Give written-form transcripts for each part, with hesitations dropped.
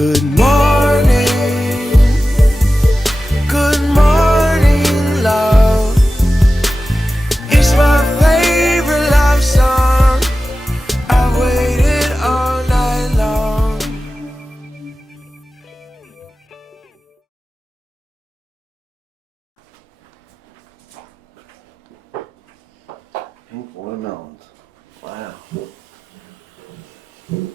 Good morning, love. It's my favorite love song. I waited all night long. Pink watermelons. Wow. Pink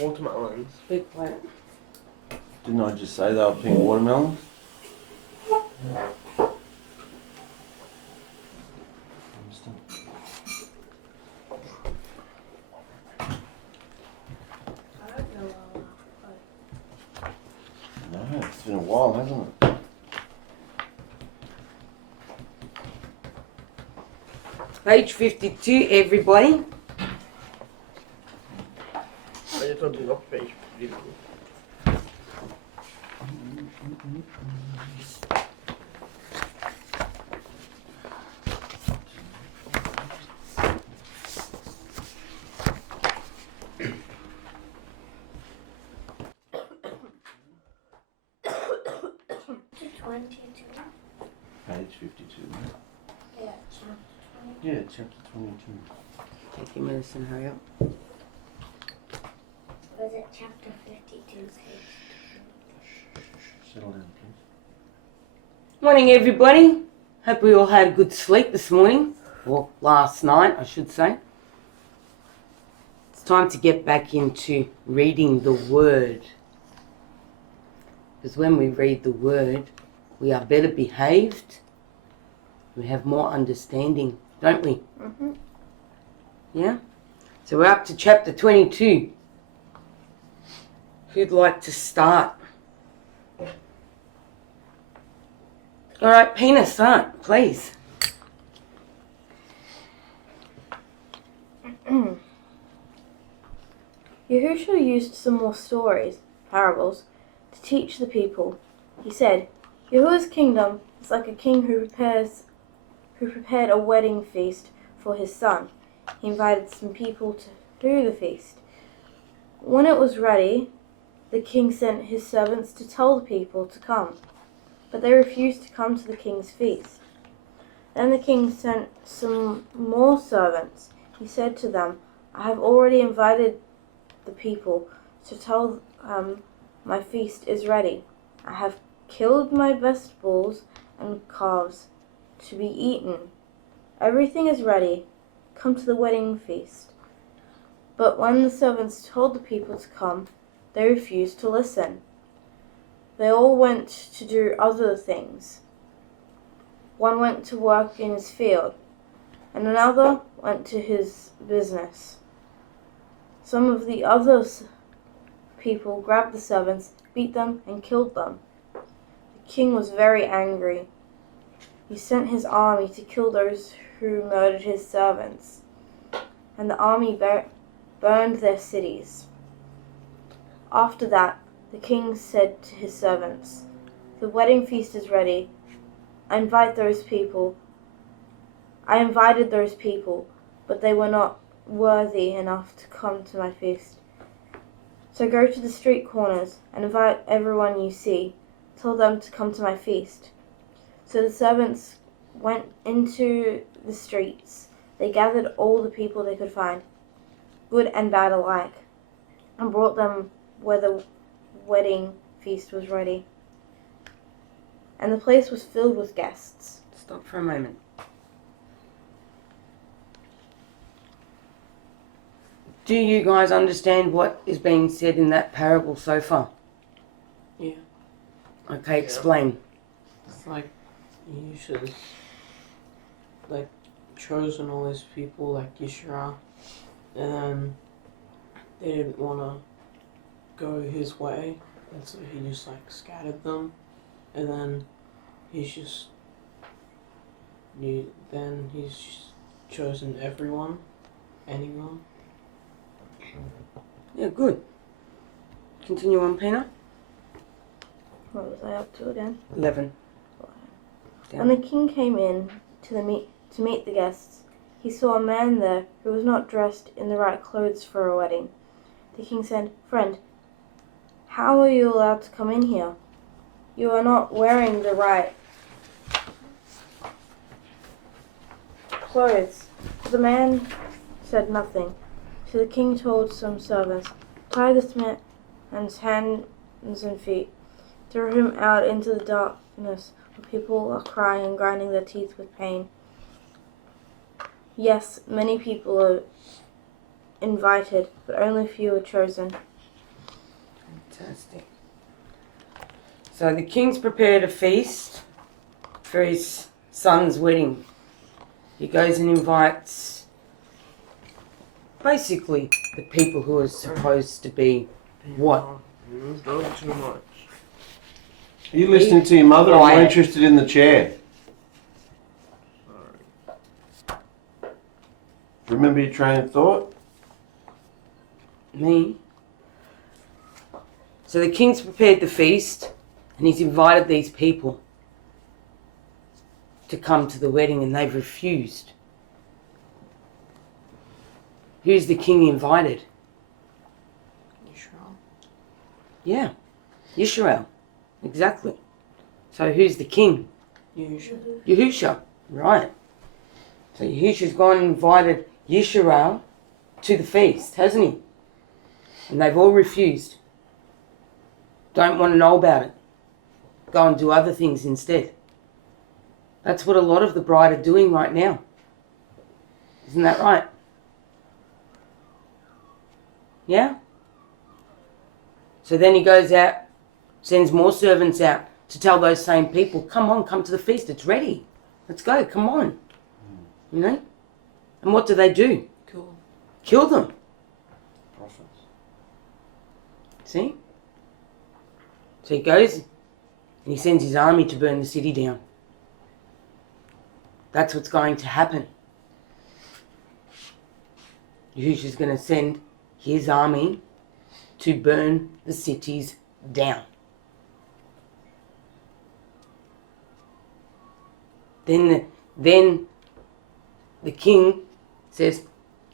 watermelons. Big plant. Didn't I just say they were pink watermelons? No, it's been a while, hasn't it? Page 52, everybody. I just opened up page 52. Page 52. Yeah, Yeah, chapter 22. Take your medicine, hurry up. was it chapter 52? Settle down, please. Morning, everybody. Hope we all had a good sleep this morning. Or last night, I should say. It's time to get back into reading the Word. Because when we read the Word, we are better behaved. We have more understanding, don't we? Mm-hmm. Yeah? So we're up to chapter 22. Who'd like to start? All right, Pina, start, please. Yahushua used some more stories, parables, to teach the people. He said, Yahuwah's kingdom is like a king who prepared a wedding feast for his son. He invited some people to the feast. When it was ready, the king sent his servants to tell the people to come, but they refused to come to the king's feast. Then the king sent some more servants. He said to them, I have already invited the people to tell my feast is ready. I have killed my best bulls and calves to be eaten. Everything is ready. Come to the wedding feast. But when the servants told the people to come, they refused to listen. They all went to do other things. One went to work in his field, and another went to his business. Some of the other people grabbed the servants, beat them, and killed them. The king was very angry. He sent his army to kill those who murdered his servants, and the army burned their cities. After that, the king said to his servants, The wedding feast is ready. I invited those people, but they were not worthy enough to come to my feast. So go to the street corners and invite everyone you see. Tell them to come to my feast. So the servants went into the streets. They gathered all the people they could find, good and bad alike, and brought them where the wedding feast was ready. And the place was filled with guests. Stop for a moment. Do you guys understand what is being said in that parable so far? Yeah. Okay, explain. It's like Yeshua's like chosen all these people like Yeshua, and then they didn't want to go his way, and so he just like scattered them, and then he's just chosen anyone. Yeah, good. Continue on, Pina. What was I up to again? 11. When the king came in to meet the guests, he saw a man there who was not dressed in the right clothes for a wedding. The king said, "Friend, how are you allowed to come in here? You are not wearing the right clothes." The man said nothing. So the king told some servants, "Tie this man's hands and feet. Throw him out into the darkness where people are crying and grinding their teeth with pain." Yes, many people are invited, but only few are chosen. Fantastic. So the king's prepared a feast for his son's wedding. He goes and invites basically the people who are supposed to be what? It's not too much. Are you listening to your mother? I'm more Quiet. interested in the chair. Sorry. Remember your train of thought? Me. So the king's prepared the feast and he's invited these people to come to the wedding and they've refused. Who's the king invited? Israel. Yeah, Yisrael. Exactly. So who's the king? Usually. Yahusha. Right. So Yahusha's gone and invited Yisrael to the feast, hasn't he? And they've all refused. Don't want to know about it. Go and do other things instead. That's what a lot of the bride are doing right now. Isn't that right? Yeah? So then he goes out, sends more servants out to tell those same people, come on, come to the feast, it's ready. Let's go, come on. You know? And what do? Cool. Kill them. Prophets. See? So he goes and he sends his army to burn the city down. That's what's going to happen. Yahushua's going to send his army to burn the cities down. Then the king says,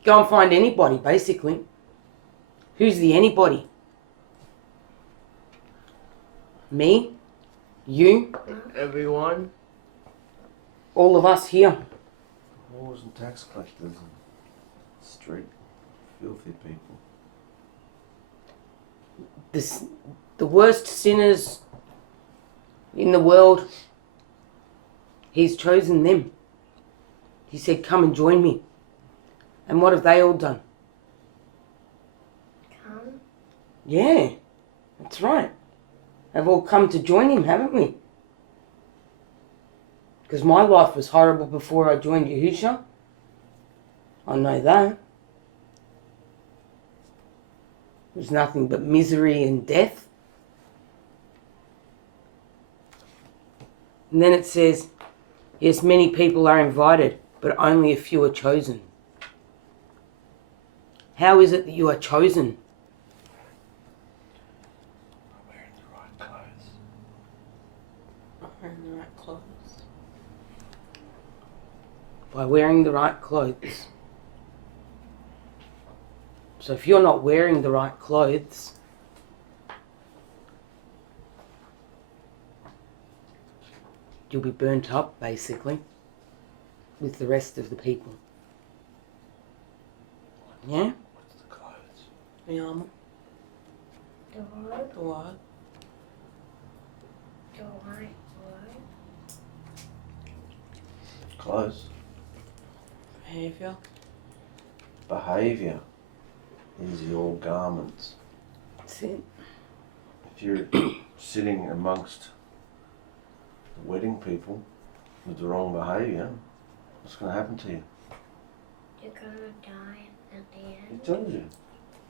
go and find anybody, basically. Who's the anybody? Me? You? Everyone. All of us here. Whores and tax collectors and street filthy people. The worst sinners in the world, he's chosen them. He said, come and join me. And what have they all done? Come. Yeah, that's right. They've all come to join him, haven't we? Because my life was horrible before I joined Yahusha. I know that. It was nothing but misery and death. And then it says, yes, many people are invited, but only a few are chosen. How is it that you are chosen? Wearing the right clothes. Wearing the right clothes. By wearing the right clothes. So if you're not wearing the right clothes, you'll be burnt up, basically, with the rest of the people. Yeah? What's the clothes? The armor. The word. The word. The right word. Clothes. Behavior. Behaviour is your garments. That's it. If you're sitting amongst the wedding people with the wrong behaviour, what's going to happen to you? You're gonna die at the He end. tells you.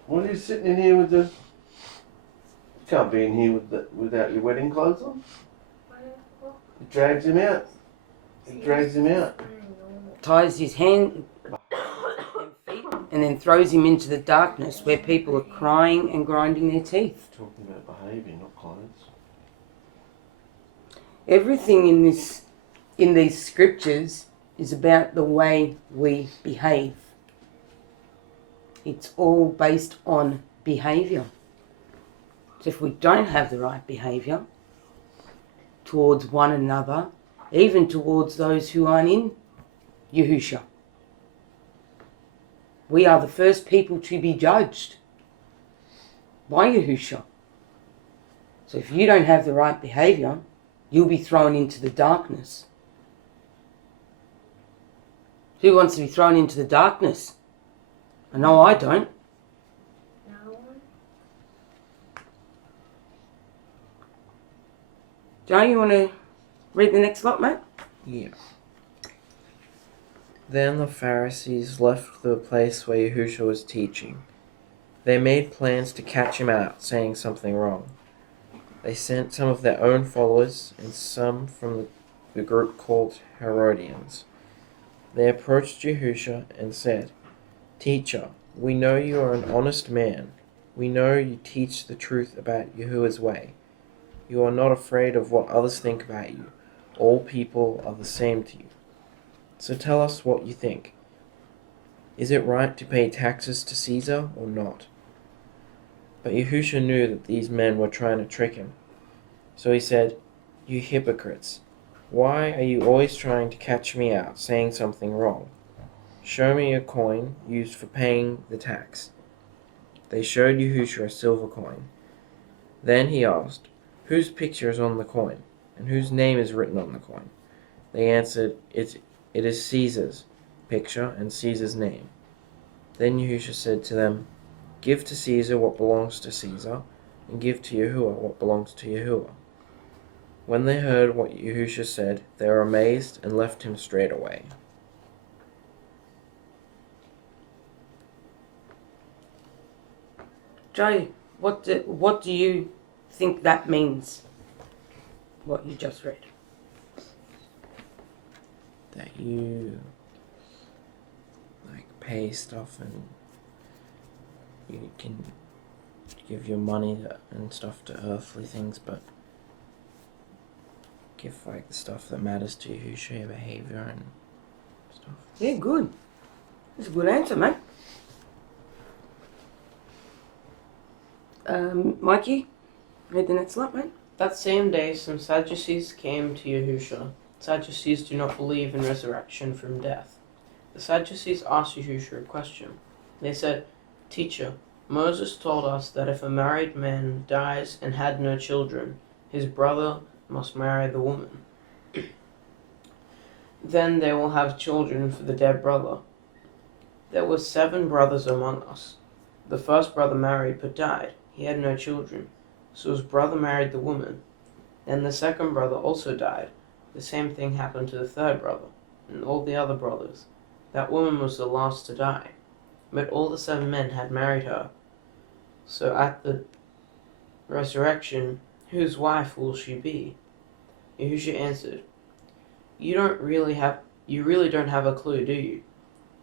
What are you sitting in here with the... You can't be in here without your wedding clothes on. What? It drags him out. It drags him out. Ties his hand and feet and then throws him into the darkness where people are crying and grinding their teeth. Talking about behaviour, not clothes. Everything in these scriptures is about the way we behave. It's all based on behaviour. So if we don't have the right behaviour towards one another, even towards those who aren't in Yahusha, we are the first people to be judged by Yahusha. So if you don't have the right behaviour, you'll be thrown into the darkness. Who wants to be thrown into the darkness? I know I don't. No one? Joe, you want to read the next lot, mate? Yeah. Then the Pharisees left the place where Yahushua was teaching. They made plans to catch him out saying something wrong. They sent some of their own followers and some from the group called Herodians. They approached Yahushua and said, "Teacher, we know you are an honest man. We know you teach the truth about Yahuwah's way. You are not afraid of what others think about you. All people are the same to you. So tell us what you think. Is it right to pay taxes to Caesar or not?" But Yahushua knew that these men were trying to trick him. So he said, "You hypocrites, why are you always trying to catch me out saying something wrong? Show me a coin used for paying the tax." They showed Yahushua a silver coin. Then he asked, "Whose picture is on the coin, and whose name is written on the coin?" They answered, It is Caesar's picture and Caesar's name." Then Yahushua said to them, "Give to Caesar what belongs to Caesar, and give to Yahuwah what belongs to Yahuwah." When they heard what Yahushua said, they were amazed and left him straight away. Joe, what do you think that means? What you just read? That you pay stuff and you can give your money and stuff to earthly things, but give the stuff that matters to Yahushua, your behavior and stuff. Yeah, good. That's a good answer, mate. Mikey, read the next lot, mate. That same day, some Sadducees came to Yahushua. Sadducees do not believe in resurrection from death. The Sadducees asked Yahushua a question. They said, "Teacher, Moses told us that if a married man dies and had no children, his brother must marry the woman. Then they will have children for the dead brother. There were 7 brothers among us. The first brother married but died. He had no children, so his brother married the woman. Then the second brother also died. The same thing happened to the third brother, and all the other brothers. That woman was the last to die. But all the 7 men had married her. So at the resurrection, whose wife will she be?" Yahushua answered, You really don't have a clue, do you?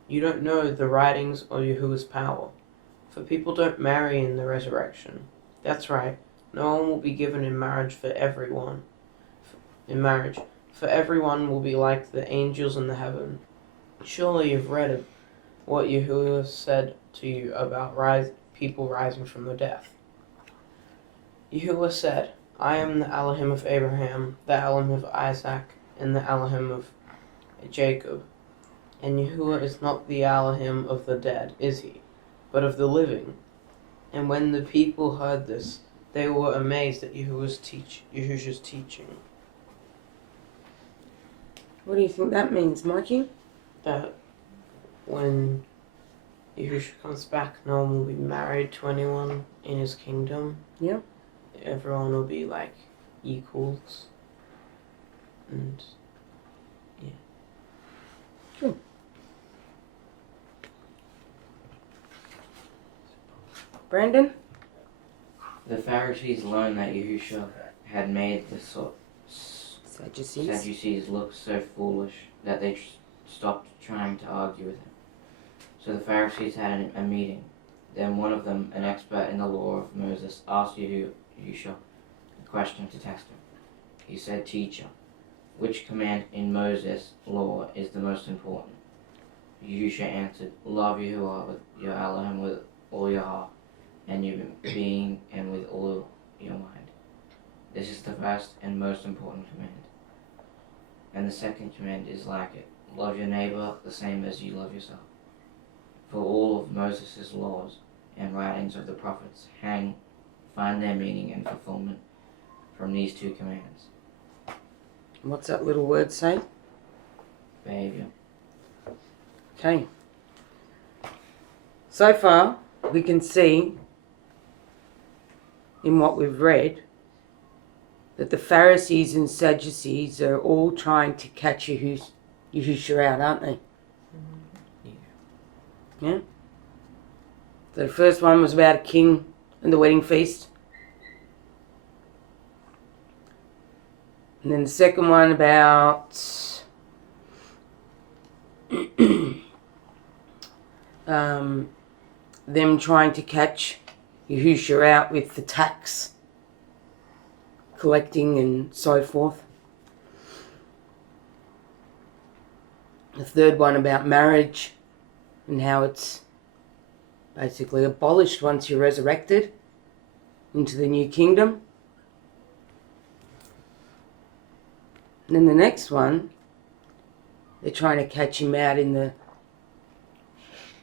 You don't know the writings or Yahuwah's power. For people don't marry in the resurrection. That's right. No one will be given in marriage for everyone. For everyone will be like the angels in the heaven. Surely you've read what Yahuwah said to you about people rising from the death. Yahuwah said, "I am the Elohim of Abraham, the Elohim of Isaac, and the Elohim of Jacob." And Yahuwah is not the Elohim of the dead, is he? But of the living. And when the people heard this, they were amazed at Yahushua's teaching. What do you think that means, Mikey? That when Yahushua comes back, no one will be married to anyone in his kingdom. Yeah. Everyone will be like equals. And yeah. Good. Brandon? The Pharisees learned that Yahushua had made the Sadducees. Sadducees look so foolish that they stopped trying to argue with him. So the Pharisees had a meeting. Then one of them, an expert in the law of Moses, asked Yahushua a question to test him. He said, "Teacher, Which command in Moses' law is the most important? Yahusha answered, Love Yahuwah with your Elohim with all your heart, and your being, and with all your mind. This is the first and most important command. And the second command is like it. Love your neighbor the same as you love yourself. For all of Moses' laws and writings of the prophets find their meaning and fulfillment from these two commands. What's that little word say? Behavior. Okay. So far, we can see in what we've read that the Pharisees and Sadducees are all trying to catch Yahusha out, aren't they? Yeah? So the first one was about a king and the wedding feast. And then the second one about them trying to catch Yahusha out with the tax collecting and so forth. The third one about marriage and how it's basically abolished once you're resurrected into the new kingdom. And then the next one, they're trying to catch him out in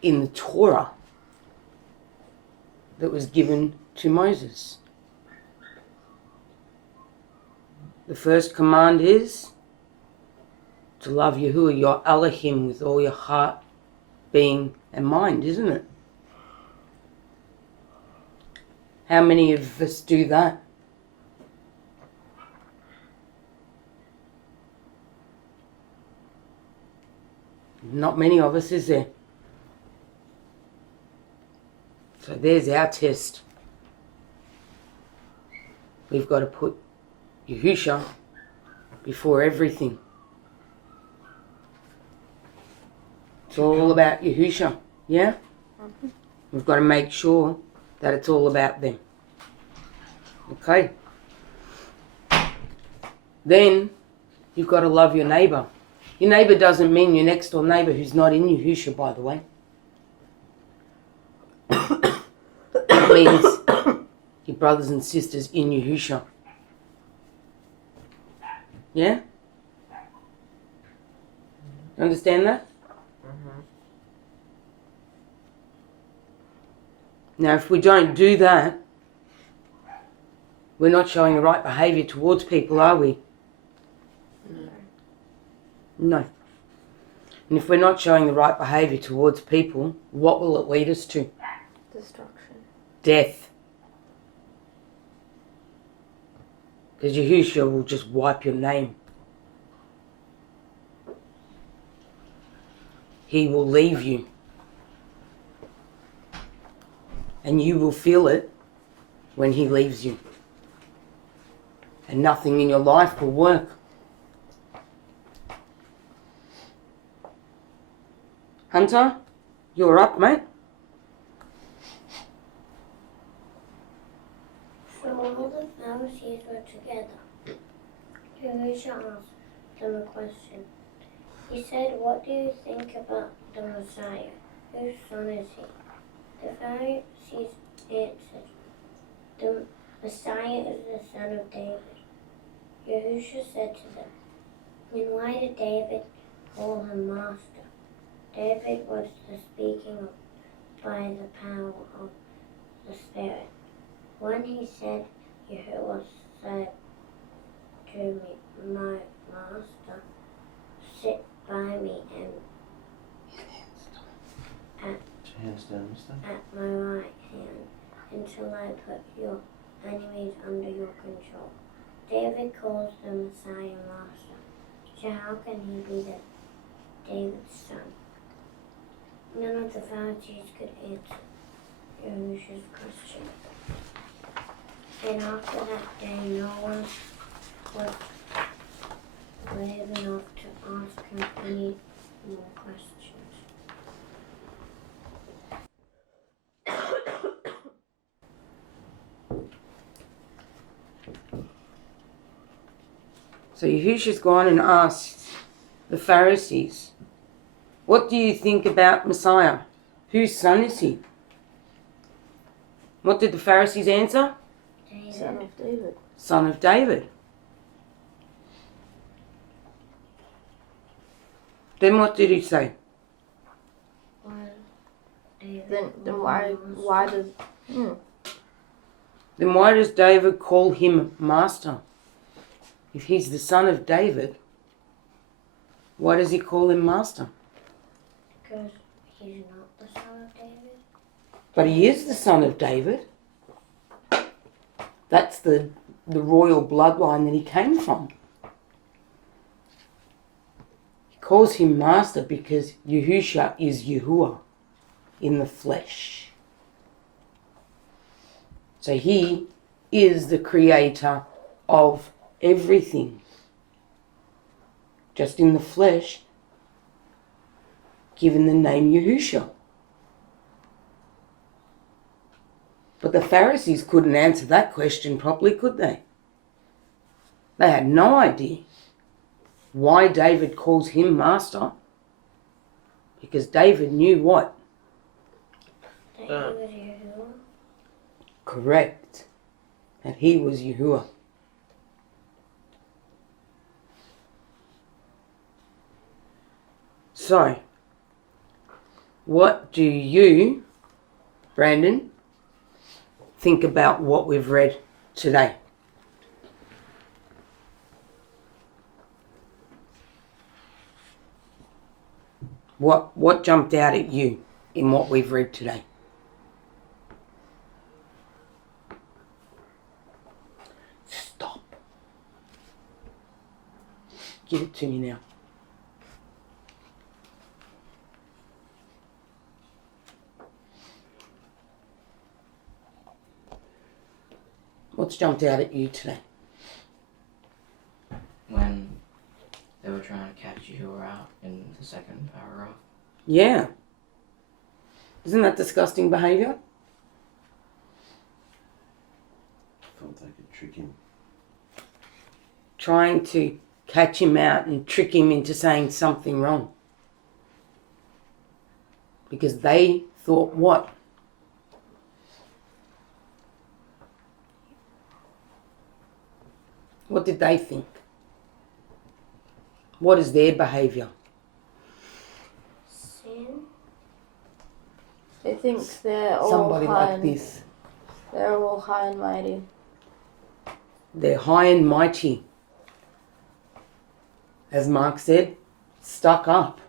the Torah that was given to Moses. The first command is to love Yahuwah, your Elohim, with all your heart, being, and mind, isn't it? How many of us do that? Not many of us, is there? So there's our test. We've got to put Yahusha before everything. It's all about Yahusha, yeah? We've got to make sure that it's all about them. Okay? Then you've got to love your neighbour. Your neighbour doesn't mean your next door neighbour who's not in Yahusha, by the way. It means your brothers and sisters in Yahusha. Yeah? Understand that? Now, if we don't do that, we're not showing the right behaviour towards people, are we? No. And if we're not showing the right behaviour towards people, what will it lead us to? Destruction. Death. Because Yahusha will just wipe your name. He will leave you. And you will feel it when he leaves you. And nothing in your life will work. Hunter, you're up, mate. So all the Pharisees were together. Yahusha asked them a question. He said, What do you think about the Messiah? Whose son is he? The Pharisees answered, The Messiah is the son of David. Yahusha said to them, Then why did David call him master? David was the speaking of by the power of the Spirit. When he said, Yahuwah said to me, my master, sit by me and at my right hand until I put your enemies under your control. David calls the Messiah master. So how can he be David's son? None of the Pharisees could answer Yahusha's question. And after that day, no one was brave enough to ask him any more questions. So Yahushua's gone and asked the Pharisees, what do you think about Messiah? Whose son is he? What did the Pharisees answer? Son of David. Son of David. Then what did he say? Then why does Then why does David call him master? If he's the son of David, why does he call him master? Because he's not the son of David. But he is the son of David. That's the royal bloodline that he came from. He calls him master because Yahushua is Yahuwah in the flesh. So he is the creator of everything. Just in the flesh, given the name Yahushua. But the Pharisees couldn't answer that question properly, could they? They had no idea why David calls him master. Because David knew what? That he was Yahuwah. Correct. That he was Yahuwah. So, what do you, Brandon, think about what we've read today? What jumped out at you in what we've read today? Stop. Give it to me now. What's jumped out at you today? When they were trying to catch Yahuwah out in the second paragraph. Yeah. Isn't that disgusting behaviour? Thought they could trick him. Trying to catch him out and trick him into saying something wrong. Because they thought what? What did they think? What is their behaviour? Sin. they think they're all Somebody high like and, this. they're all high and mighty. They're high and mighty. As Mark said, stuck up.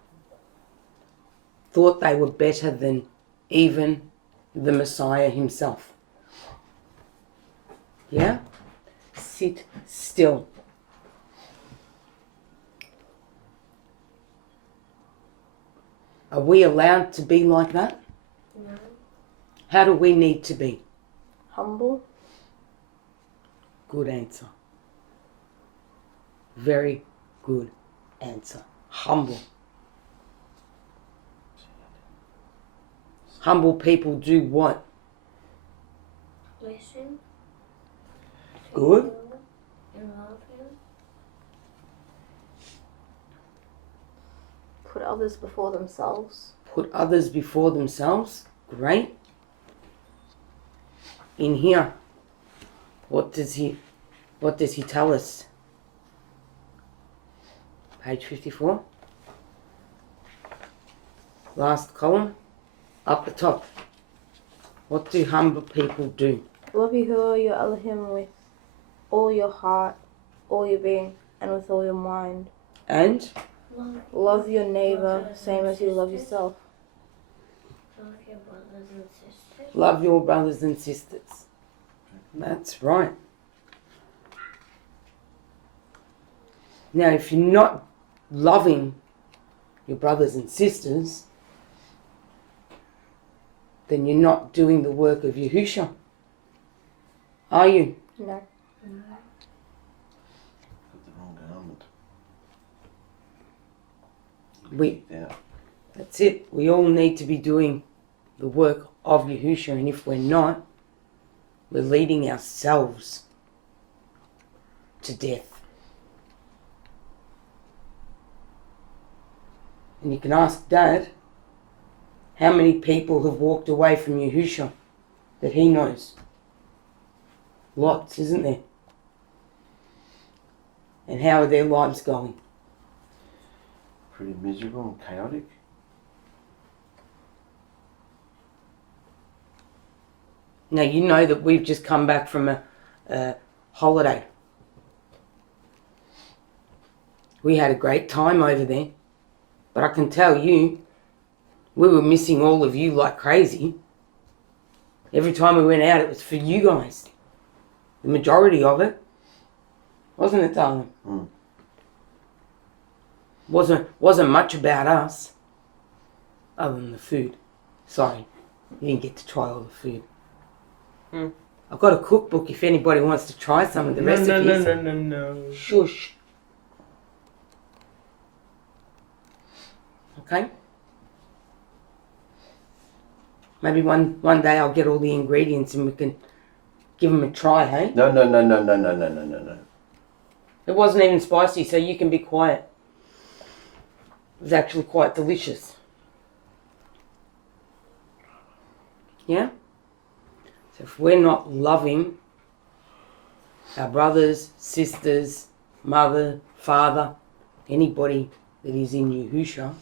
Thought they were better than even the Messiah himself. Yeah? Sit still. Are we allowed to be like that? No. How do we need to be? Humble. Good answer. Very good answer. Humble. Humble people do what? Listen. to Good. Yahuwah and love him. Put others before themselves. Put others before themselves. Great. In here, what does he tell us? Page 54. Last column, up the top. What do humble people do? Love Yahuwah your Elohim with all your heart, all your being, and with all your mind. And Love your neighbor, same as you love yourself. Love your brothers and sisters. love your brothers and sisters. That's right. Now, if you're not loving your brothers and sisters, then you're not doing the work of Yahushua. Are you? No. Got the wrong garment. Yeah. That's it. We all need to be doing the work of Yahushua, and if we're not, we're leading ourselves to death. And you can ask Dad how many people have walked away from Yahusha that he knows. Lots, isn't there? And how are their lives going? Pretty miserable and chaotic. Now, you know that we've just come back from a holiday. We had a great time over there. But I can tell you, we were missing all of you like crazy. Every time we went out, it was for you guys. The majority of it. Wasn't it, darling? Mm. Wasn't much about us. Other than the food. Sorry, you didn't get to try all the food. Mm. I've got a cookbook if anybody wants to try some of the recipes. No. Shush. Okay? Maybe one day I'll get all the ingredients and we can give them a try, hey? No. It wasn't even spicy, so you can be quiet. It was actually quite delicious. Yeah? So if we're not loving our brothers, sisters, mother, father, anybody that is in Yahusha,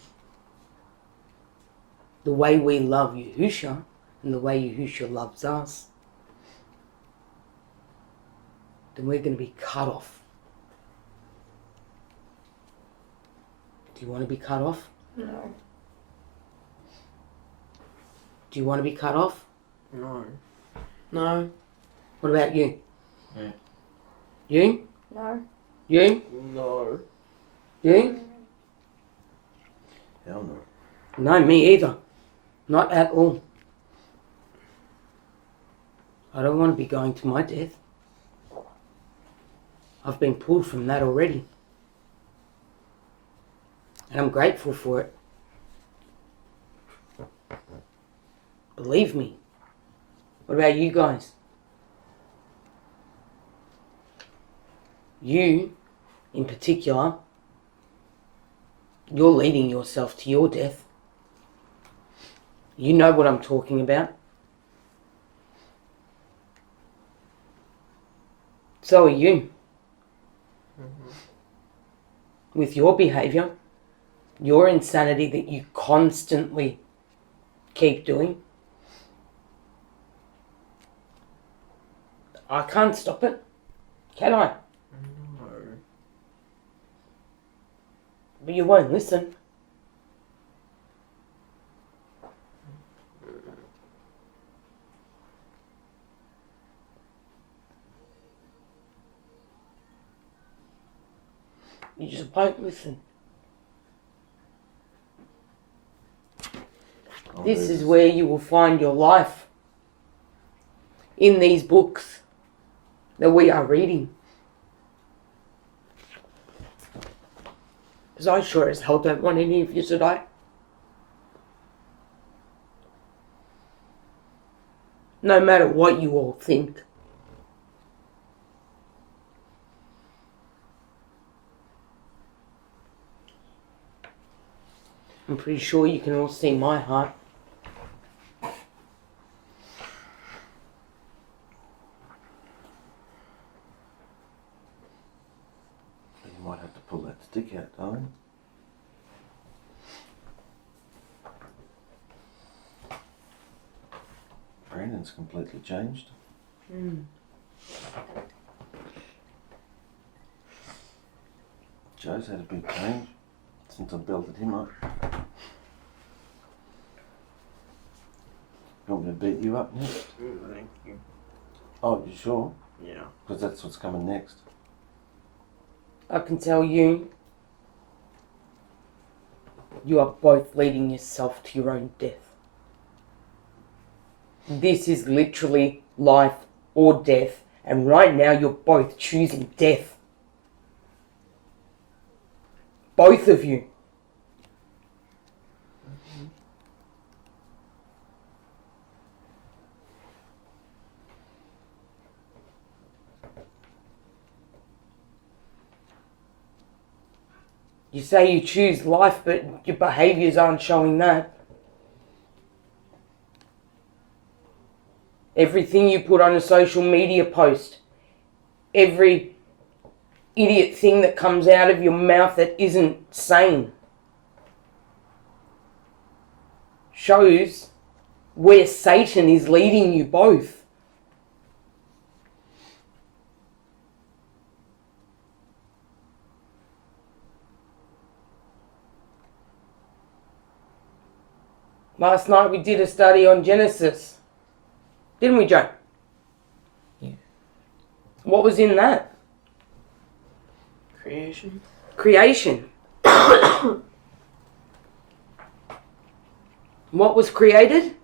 the way we love Yahusha and the way Yahusha loves us, then we're going to be cut off. Do you want to be cut off? No. Do you want to be cut off? No. No. What about you? Yeah. You? No. You? No. You? Hell no. No, me either. Not at all. I don't want to be going to my death. I've been pulled from that already. And I'm grateful for it. Believe me. What about you guys? You, in particular, you're leading yourself to your death. You know what I'm talking about. So are you. With your behaviour, your insanity that you constantly keep doing. I can't stop it. Can I? No. But you won't listen. You just won't listen. This is where you will find your life. In these books that we are reading. Because I sure as hell don't want any of you to die. No matter what you all think. I'm pretty sure you can all see my heart. You might have to pull that stick out, darling. Brandon's completely changed. Joe's had a big change since I belted him up. You want me to beat you up next? Thank you. Oh, you sure? Yeah. Because that's what's coming next. I can tell you, you are both leading yourself to your own death. This is literally life or death, and right now you're both choosing death. Both of you. You say you choose life, but your behaviours aren't showing that. Everything you put on a social media post, every idiot thing that comes out of your mouth that isn't sane, shows where Satan is leading you both. Last night we did a study on Genesis. Didn't we, Joe? Yeah. What was in that? Creation. Creation. What was created?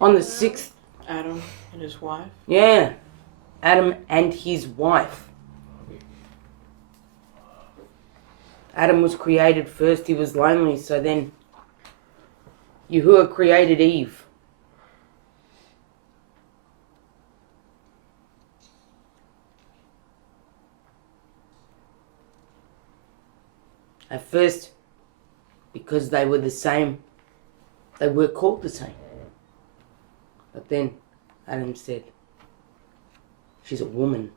On the 6th. Adam and his wife. Yeah. Adam and his wife. Adam was created first. He was lonely, so then Yahuwah created Eve. At first, because they were the same, they were called the same. But then Adam said, she's a woman.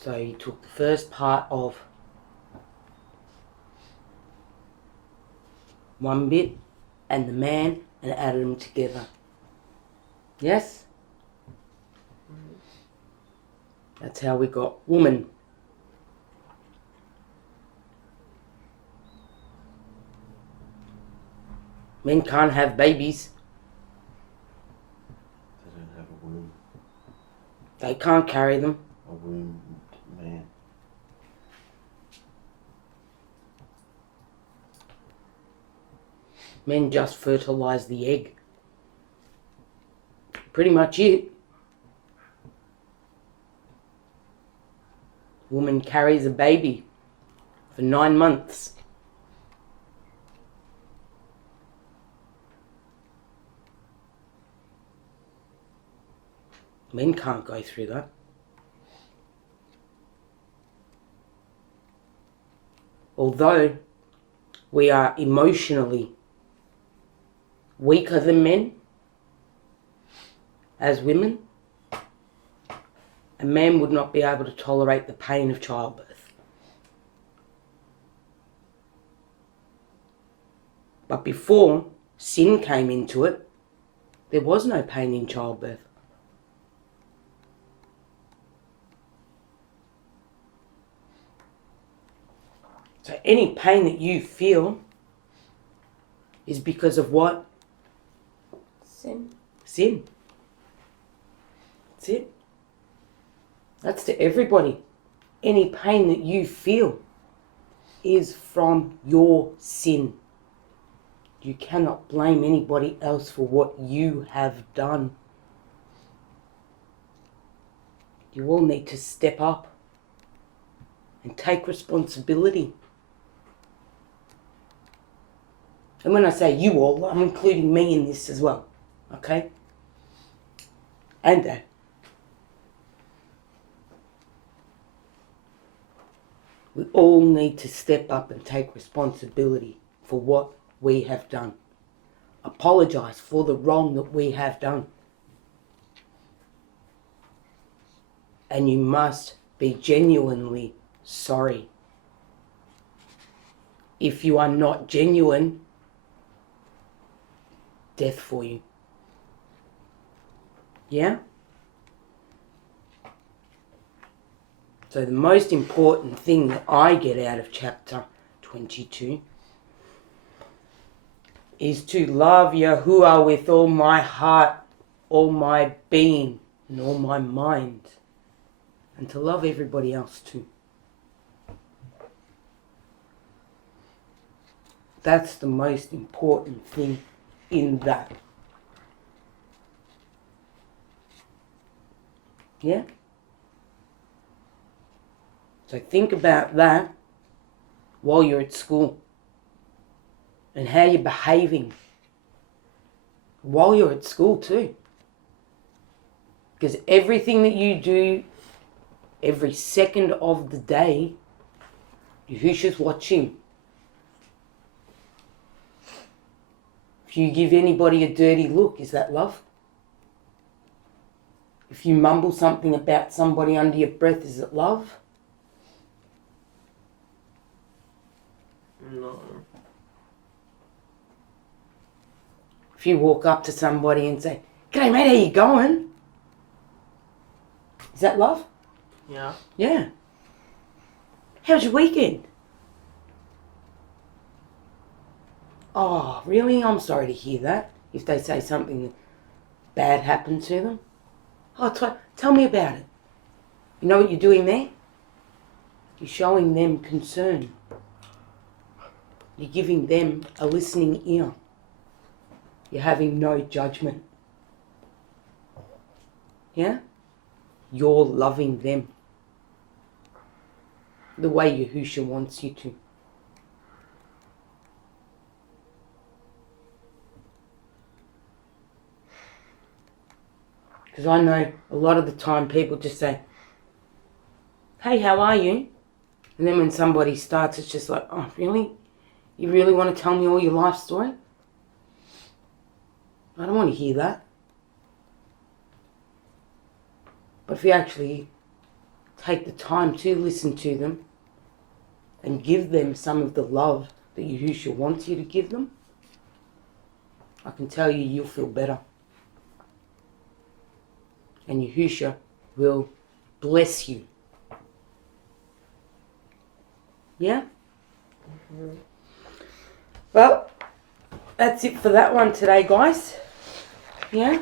So he took the first part of one bit and the man and added them together. Yes? That's how we got woman. Men can't have babies. They don't have a womb. They can't carry them. A womb, man. Men just fertilize the egg. Pretty much it. Woman carries a baby for 9 months. Men can't go through that. Although we are emotionally weaker than men, as women, a man would not be able to tolerate the pain of childbirth. But before sin came into it, there was no pain in childbirth. So any pain that you feel is because of what? Sin. Sin. That's it. That's to everybody. Any pain that you feel is from your sin. You cannot blame anybody else for what you have done. You all need to step up and take responsibility. And when I say you all, I'm including me in this as well. Okay? And Dad. We all need to step up and take responsibility for what we have done. Apologize for the wrong that we have done. And you must be genuinely sorry. If you are not genuine, death for you. Yeah? So the most important thing that I get out of chapter 22 is to love Yahuwah with all my heart, all my being, and all my mind. And to love everybody else too. That's the most important thing in that. Yeah? So think about that while you're at school and how you're behaving while you're at school too. Because everything that you do every second of the day Yahusha's watching. If you give anybody a dirty look, is that love? If you mumble something about somebody under your breath, is it love? No. If you walk up to somebody and say, "G'day mate, how you going?" Is that love? Yeah. Yeah. How's your weekend? Oh, really? I'm sorry to hear that. If they say something bad happened to them. Oh, tell me about it. You know what you're doing there? You're showing them concern. You're giving them a listening ear. You're having no judgment. Yeah? You're loving them the way Yahusha wants you to. Because I know a lot of the time people just say, "Hey, how are you?" And then when somebody starts, it's just like, "Oh, really? You really want to tell me all your life story?" I don't want to hear that. But if you actually take the time to listen to them and give them some of the love that Yahusha wants you to give them, I can tell you, you'll feel better. And Yahusha will bless you. Yeah? Mm-hmm. Well, that's it for that one today, guys. Yeah?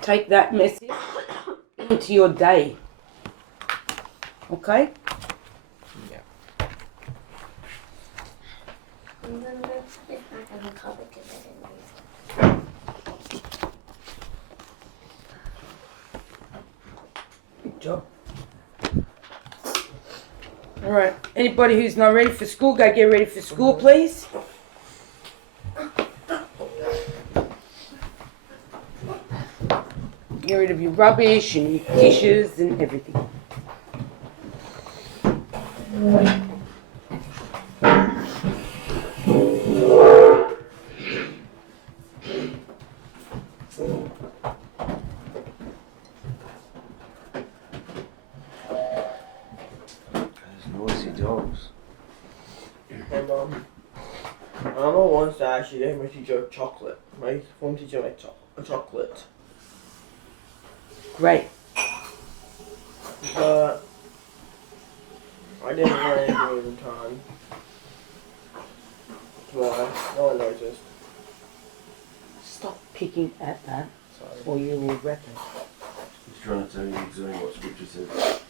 Take that message into your day. Okay? I'm gonna go put this back in the cupboard because I didn't use it. Good job. Alright, anybody who's not ready for school, go get ready for school, please. Get rid of your rubbish and your dishes and everything. Noisy dogs. Hey Mum, Mama wants to actually make my teacher chocolate. My form teacher made a chocolate. Great. But I didn't want anything in time. Why? No one noticed. Stop picking at that Sorry. or you will wreck it. He's trying to tell you exactly what scripture says.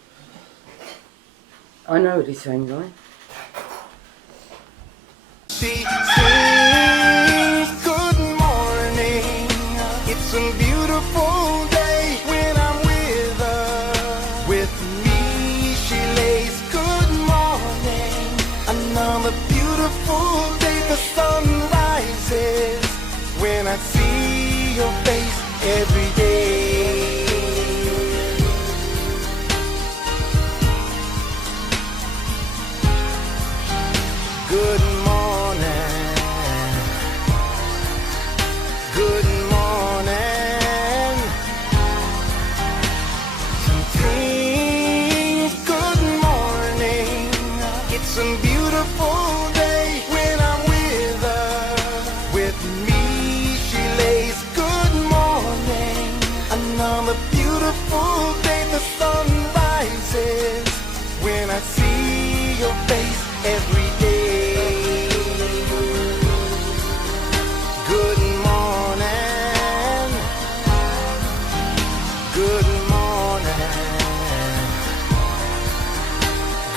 I know what he's saying, guy. She sings good morning. It's a beautiful day when I'm with her. With me, she lays good morning. Another beautiful day, the sun rises when I see your face every day. Good morning. Good morning. Something's good morning. It's a beautiful day when I'm with her. With me, she lays good morning. Another beautiful day, the sun rises when I see your face every day. Good morning. Good morning.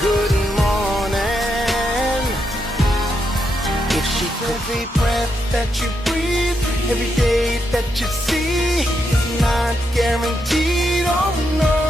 Good morning. If she every breath that you breathe, every day that you see is not guaranteed. Oh no.